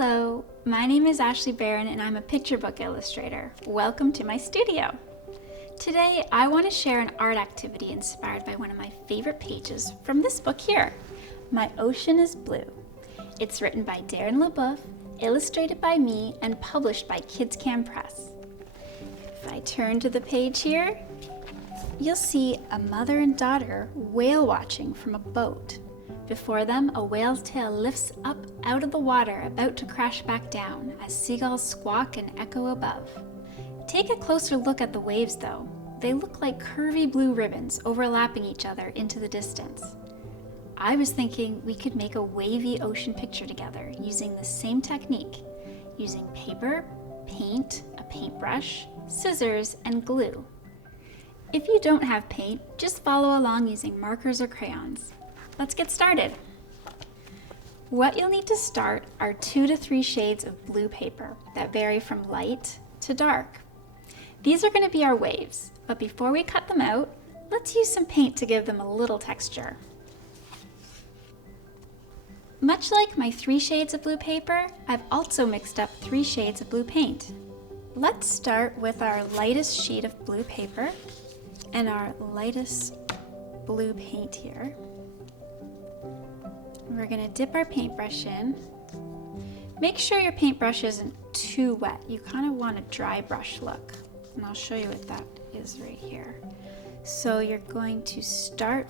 Hello, my name is Ashley Barron and I'm a picture book illustrator. Welcome to my studio. Today I want to share an art activity inspired by one of my favorite pages from this book here, My Ocean is Blue. It's written by Darren Lebeuf, illustrated by me, and published by Kids Can Press. If I turn to the page here, you'll see a mother and daughter whale watching from a boat. Before them, a whale's tail lifts up out of the water, about to crash back down, as seagulls squawk and echo above. Take a closer look at the waves though. They look like curvy blue ribbons overlapping each other into the distance. I was thinking we could make a wavy ocean picture together using the same technique, using paper, paint, a paintbrush, scissors, and glue. If you don't have paint, just follow along using markers or crayons. Let's get started. What you'll need to start are 2 to 3 shades of blue paper that vary from light to dark. These are going to be our waves, but before we cut them out, let's use some paint to give them a little texture. Much like my 3 shades of blue paper, I've also mixed up 3 shades of blue paint. Let's start with our lightest sheet of blue paper and our lightest blue paint here. We're going to dip our paintbrush in. Make sure your paintbrush isn't too wet. You kind of want a dry brush look, and I'll show you what that is right here. So you're going to start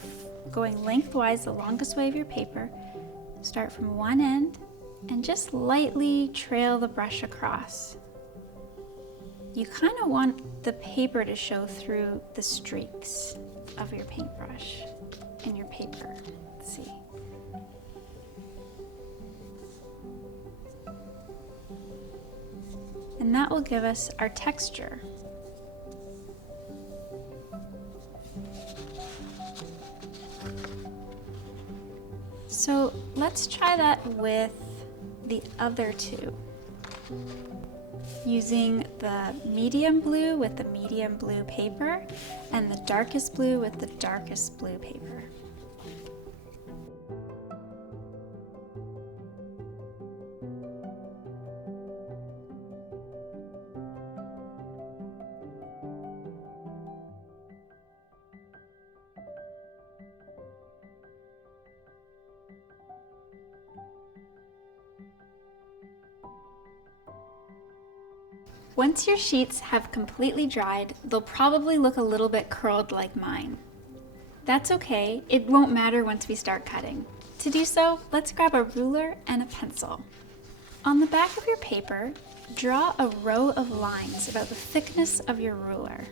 going lengthwise the longest way of your paper. Start from one end and just lightly trail the brush across. You kind of want the paper to show through the streaks of your paintbrush in your paper. Let's see. And that will give us our texture. So let's try that with the other 2. Using the medium blue with the medium blue paper and the darkest blue with the darkest blue paper. Once your sheets have completely dried, they'll probably look a little bit curled like mine. That's okay, it won't matter once we start cutting. To do so, let's grab a ruler and a pencil. On the back of your paper, draw a row of lines about the thickness of your ruler.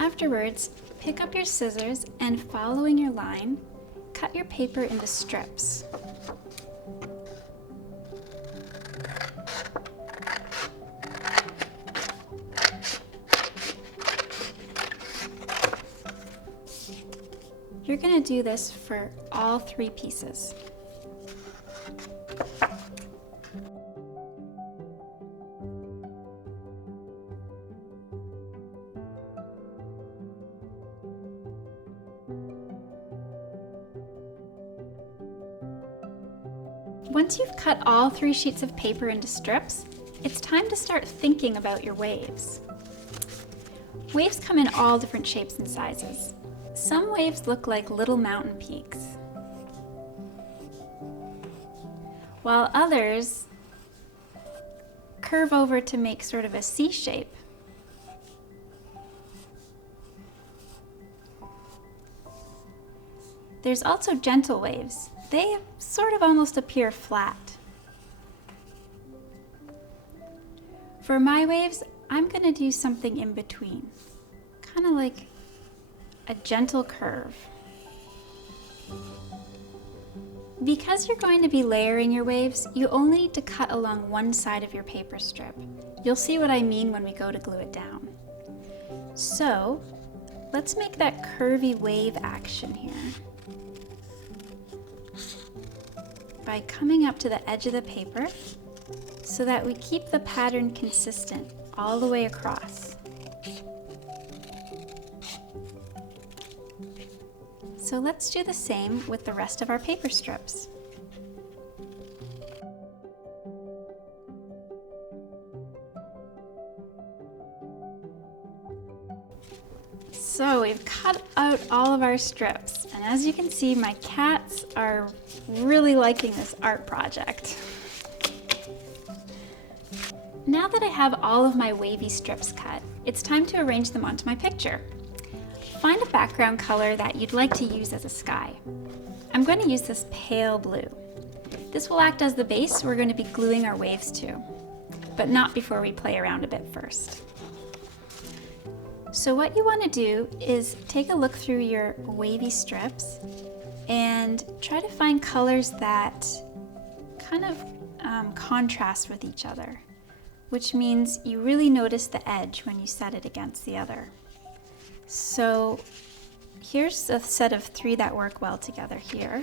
Afterwards, pick up your scissors and following your line, cut your paper into strips. You're going to do this for all 3 pieces. Once you've cut all 3 sheets of paper into strips, it's time to start thinking about your waves. Waves come in all different shapes and sizes. Some waves look like little mountain peaks, while others curve over to make sort of a C shape. There's also gentle waves. They sort of almost appear flat. For my waves, I'm going to do something in between, kind of like a gentle curve. Because you're going to be layering your waves, you only need to cut along one side of your paper strip. You'll see what I mean when we go to glue it down. So let's make that curvy wave action here by coming up to the edge of the paper so that we keep the pattern consistent all the way across. So let's do the same with the rest of our paper strips. So we've cut out all of our strips, and as you can see, my cats are really liking this art project. Now that I have all of my wavy strips cut, it's time to arrange them onto my picture. Find a background color that you'd like to use as a sky. I'm going to use this pale blue. This will act as the base we're going to be gluing our waves to, but not before we play around a bit first. So what you want to do is take a look through your wavy strips and try to find colors that kind of contrast with each other, which means you really notice the edge when you set it against the other. So here's a set of 3 that work well together here.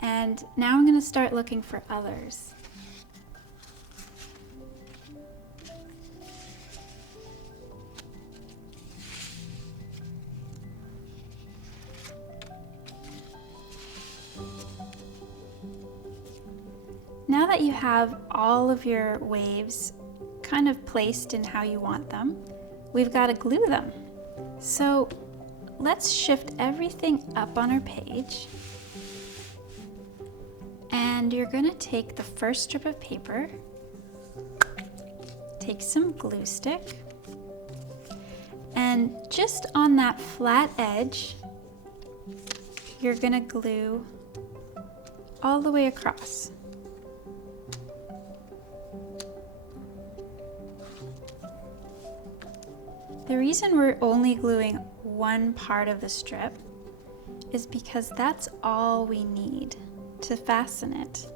And now I'm going to start looking for others. Now that you have all of your waves kind of placed in how you want them, we've got to glue them. So let's shift everything up on our page. And you're going to take the first strip of paper, take some glue stick, and just on that flat edge, you're going to glue all the way across. The reason we're only gluing one part of the strip is because that's all we need to fasten it.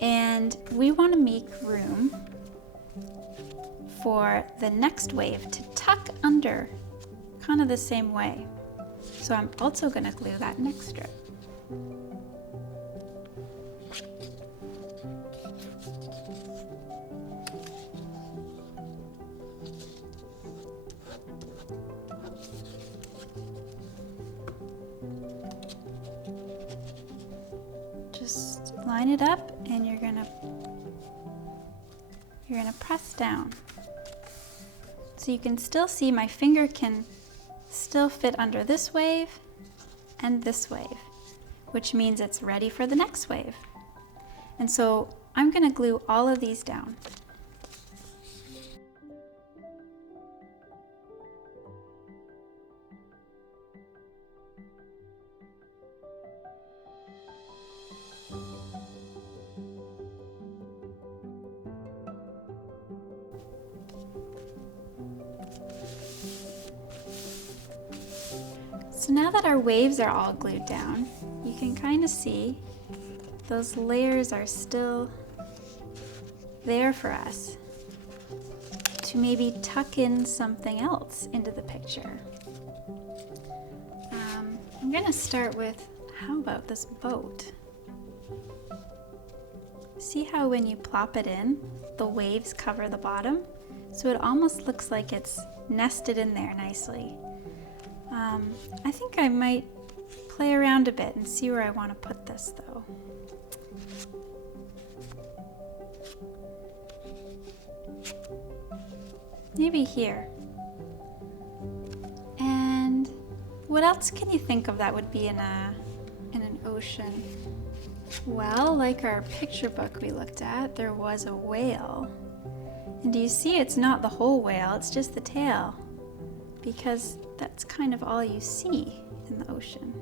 And we want to make room for the next wave to tuck under kind of the same way. So I'm also going to glue that next strip. Just line it up and you're gonna press down. So you can still see my finger can still fit under this wave and this wave, which means it's ready for the next wave. And so I'm gonna glue all of these down. So now that our waves are all glued down, you can kind of see those layers are still there for us to maybe tuck in something else into the picture. I'm going to start with, how about this boat? See how when you plop it in, the waves cover the bottom? So it almost looks like it's nested in there nicely. I think I might play around a bit and see where I want to put this though. Maybe here. And what else can you think of that would be in an ocean? Well, like our picture book we looked at, there was a whale. And do you see it's not the whole whale, it's just the tail, because that's kind of all you see in the ocean.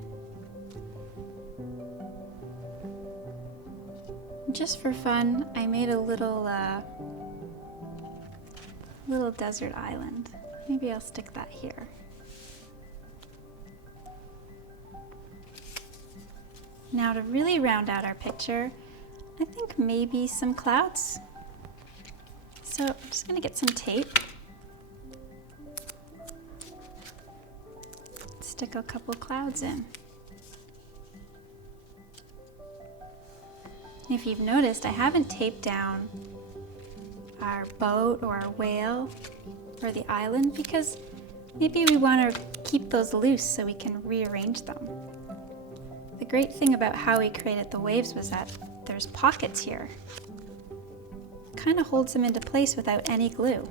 Just for fun, I made a little desert island. Maybe I'll stick that here. Now to really round out our picture, I think maybe some clouds. So I'm just going to get some tape stick a couple clouds in. If you've noticed, I haven't taped down our boat or our whale or the island because maybe we want to keep those loose so we can rearrange them. The great thing about how we created the waves was that there's pockets here. It kind of holds them into place without any glue.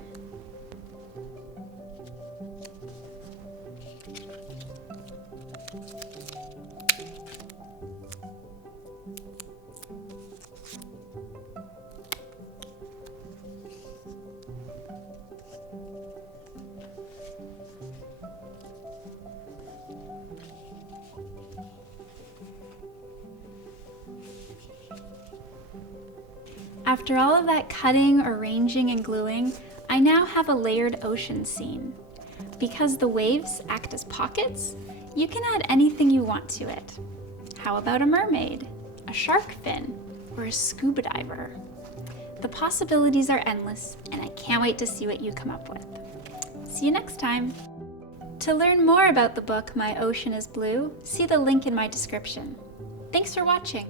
After all of that cutting, arranging, and gluing, I now have a layered ocean scene. Because the waves act as pockets, you can add anything you want to it. How about a mermaid, a shark fin, or a scuba diver? The possibilities are endless, and I can't wait to see what you come up with. See you next time! To learn more about the book My Ocean is Blue, see the link in my description. Thanks for watching!